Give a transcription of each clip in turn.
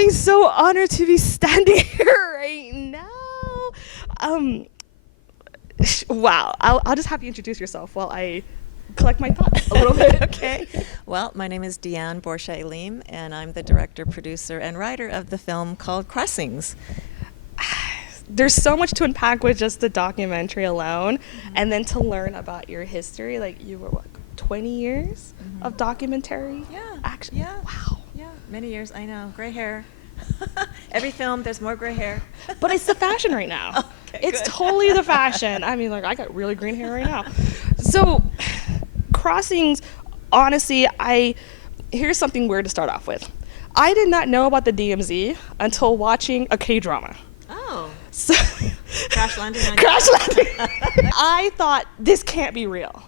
feeling so honored to be standing here right now. Wow. I'll just have you introduce yourself while I collect my thoughts a little bit, okay? Well, my name is Deann Borshay Liem, and I'm the director, producer, and writer of the film called Crossings. There's so much to unpack with just the documentary alone, and then to learn about your history. Like, you were, what, 20 years of documentary? Yeah. Action? Yeah. Wow. Yeah, many years, I know. Gray hair. Every film, there's more gray hair. But it's the fashion right now. Okay, it's good. totally the fashion. I mean, like, I got really green hair right now. So, Crossings, honestly, here's something weird to start off with. I did not know about the DMZ until watching a K-drama. Oh. So Crash landing on Crash you. landing. I thought, this can't be real.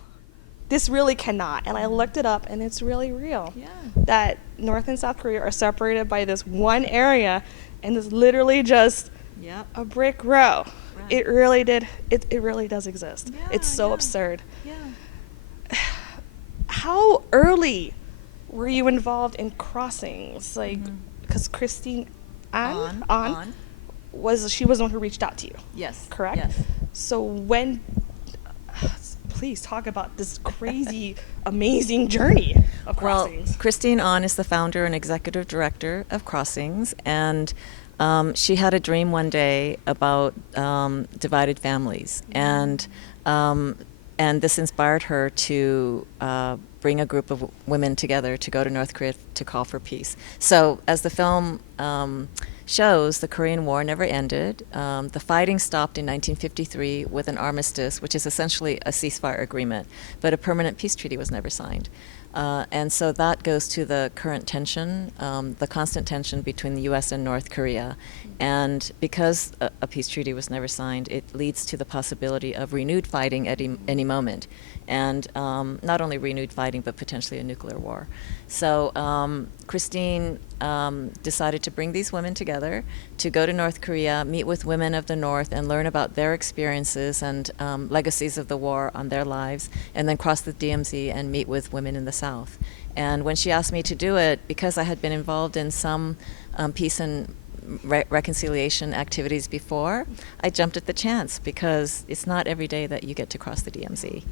This really cannot. And I looked it up, and it's really real. Yeah. That North and South Korea are separated by this one area, and it's literally just Yep. a brick row. Right. It really did. It really does exist. Yeah, It's so yeah. absurd. Yeah. How early were you involved in Crossings? Like, because Christine On. was the one who reached out to you, Yes. correct? Yes. So when, please talk about this crazy, amazing journey of Crossings. Well, Christine On is the founder and executive director of Crossings, and she had a dream one day about divided families, and this inspired her to bring a group of women together to go to North Korea to call for peace. So, as the film shows, the Korean War never ended. The fighting stopped in 1953 with an armistice, which is essentially a ceasefire agreement, but a permanent peace treaty was never signed. And so that goes to the current tension, the constant tension between the U.S. and North Korea. And because a peace treaty was never signed, it leads to the possibility of renewed fighting at any moment. And not only renewed fighting, but potentially a nuclear war. So Christine decided to bring these women together to go to North Korea, meet with women of the North, and learn about their experiences and legacies of the war on their lives, and then cross the DMZ and meet with women in the South. And when she asked me to do it, because I had been involved in some peace and reconciliation activities before, I jumped at the chance, because it's not every day that you get to cross the DMZ.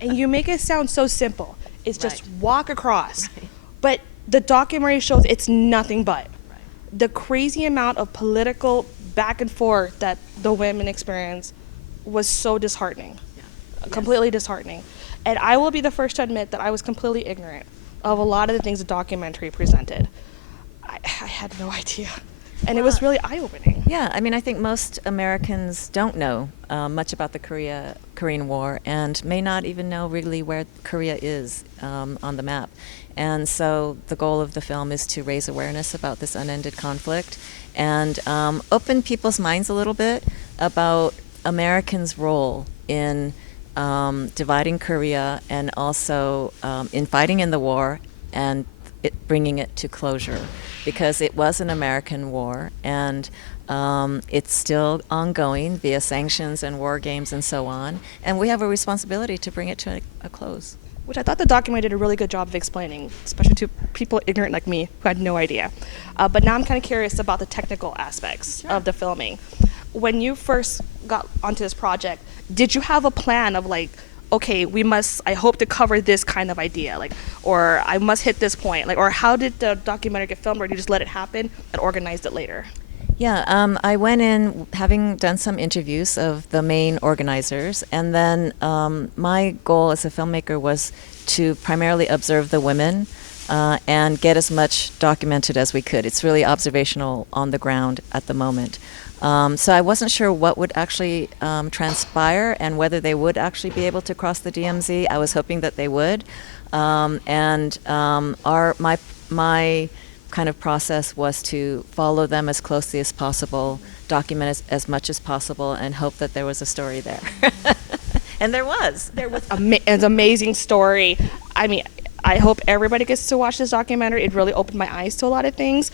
and you make it sound so simple. It's just Right. walk across. Right. But the documentary shows it's nothing but. Right. The crazy amount of political back and forth that the women experience was so disheartening. Yeah. Completely disheartening. And I will be the first to admit that I was completely ignorant of a lot of the things the documentary presented. I had no idea. And it was really eye-opening. Yeah, I mean, I think most Americans don't know much about the Korean War, and may not even know really where Korea is on the map. And so the goal of the film is to raise awareness about this unended conflict and open people's minds a little bit about Americans' role in dividing Korea, and also in fighting in the war and bringing it to closure, because it was an American war, and it's still ongoing via sanctions and war games and so on, and we have a responsibility to bring it to a close. Which I thought the documentary did a really good job of explaining, especially to people ignorant like me who had no idea. But now I'm kind of curious about the technical aspects of the filming. When you first got onto this project, did you have a plan of like, okay, I hope to cover this kind of idea, like, or I must hit this point, like, or how did the documentary get filmed, or did you just let it happen and organized it later? Yeah, I went in having done some interviews of the main organizers, and then my goal as a filmmaker was to primarily observe the women and get as much documented as we could. It's really observational on the ground at the moment. So I wasn't sure what would actually transpire and whether they would actually be able to cross the DMZ. I was hoping that they would. My kind of process was to follow them as closely as possible, document as much as possible, and hope that there was a story there. And there was. There was an amazing story. I mean, I hope everybody gets to watch this documentary. It really opened my eyes to a lot of things.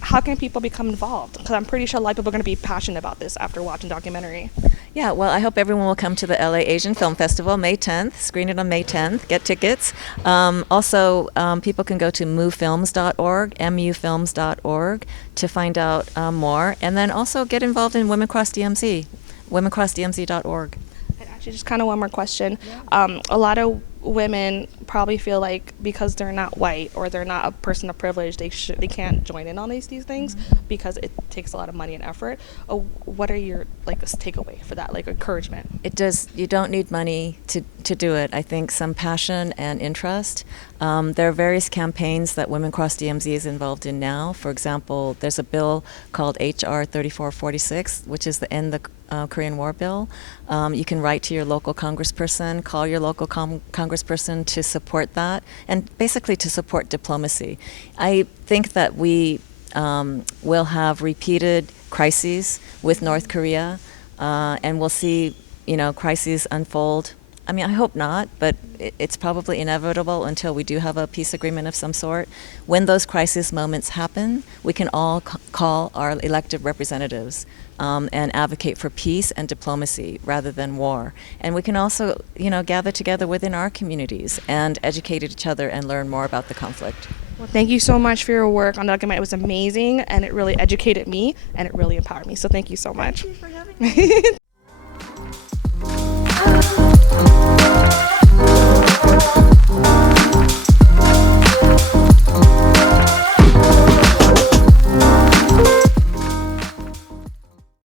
how can people become involved? Because I'm pretty sure a lot of people are going to be passionate about this after watching the documentary. Yeah, well, I hope everyone will come to the LA Asian Film Festival May 10th, screen it on May 10th, get tickets. Also, people can go to mufilms.org, mufilms.org, to find out more. And then also get involved in Women Cross DMZ, womencrossdmz.org. And actually, just kind of one more question. A lot of women probably feel like because they're not white or they're not a person of privilege, they can't join in on these things because it takes a lot of money and effort. What are your takeaway for that, encouragement? It does. You don't need money to do it. I think some passion and interest. There are various campaigns that Women Cross DMZ is involved in now. For example, there's a bill called HR 3446, which is the End the Korean War bill. You can write to your local congressperson, call your local congressperson to support that, and basically to support diplomacy. I think that we will have repeated crises with North Korea, and we'll see, crises unfold. I mean, I hope not, but it's probably inevitable until we do have a peace agreement of some sort. When those crisis moments happen, we can all call our elected representatives and advocate for peace and diplomacy rather than war. And we can also, gather together within our communities and educate each other and learn more about the conflict. Well, thank you so much for your work on the document. It was amazing, and it really educated me, and it really empowered me. So thank you so much. Thank you for having me.